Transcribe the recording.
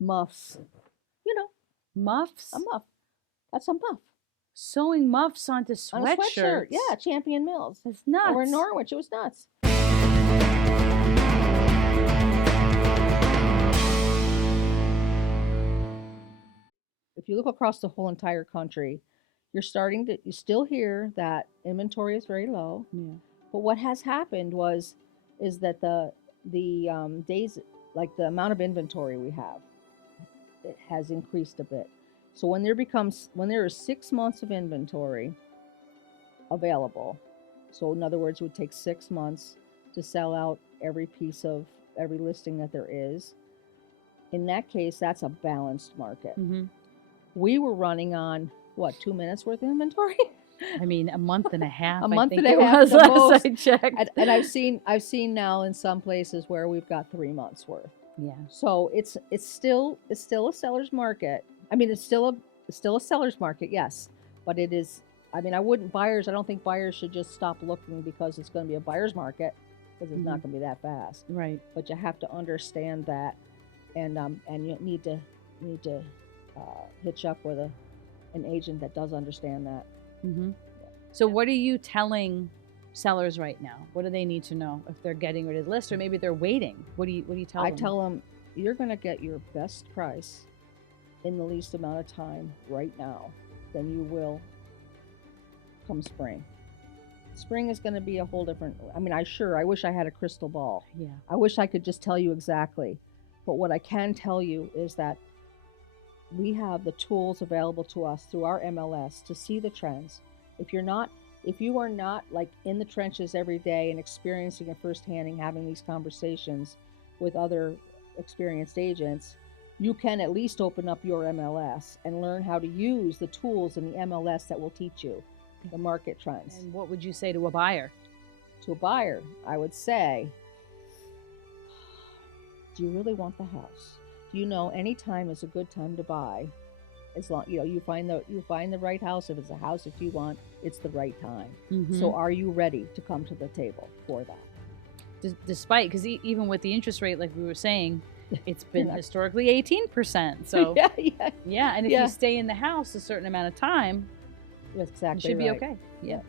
muffs. You know, Muffs? a muff. That's a muff. Sewing muffs onto On a sweatshirt. sweatshirts. Yeah, Champion Mills. It's nuts. Or in Norwich. It was nuts. If you look across the whole entire country, you still hear that inventory is very low. Yeah. But what has happened is that the days, like the amount of inventory we have, it has increased a bit. So when there is 6 months of inventory available, so in other words, it would take 6 months to sell out every listing that there is. In that case, that's a balanced market. Mm-hmm. We were running on what, 2 minutes worth of inventory? I mean, a month and a half. A month I think and a it half was at the last most. I checked. And I've seen now in some places where we've got 3 months worth. Yeah. So it's still a seller's market. I mean, it's still a seller's market, yes. But it is. I mean, I don't think buyers should just stop looking because it's going to be a buyer's market, because it's not going to be that fast. Right. But you have to understand that, and you need to hitch up with an agent that does understand that. Mm-hmm. So what are you telling sellers right now? What do they need to know if they're getting rid of the list, or maybe they're waiting? What do you tell them? I tell them, you're going to get your best price in the least amount of time right now than you will come spring. Spring is going to be a whole different. I mean, I wish I had a crystal ball. Yeah. I wish I could just tell you exactly. But what I can tell you is that we have the tools available to us through our MLS to see the trends. If you are not like in the trenches every day and experiencing it firsthand and having these conversations with other experienced agents, you can at least open up your MLS and learn how to use the tools in the MLS that will teach you the market trends. And what would you say to a buyer? To a buyer, I would say, do you really want the house? Do you know any time is a good time to buy? As long you find the right house. If it's a house that you want, it's the right time. Mm-hmm. So are you ready to come to the table for that? Despite, because even with the interest rate, like we were saying, it's been historically 18%. So yeah. And if you stay in the house a certain amount of time, That's exactly you should be right. okay. Yeah.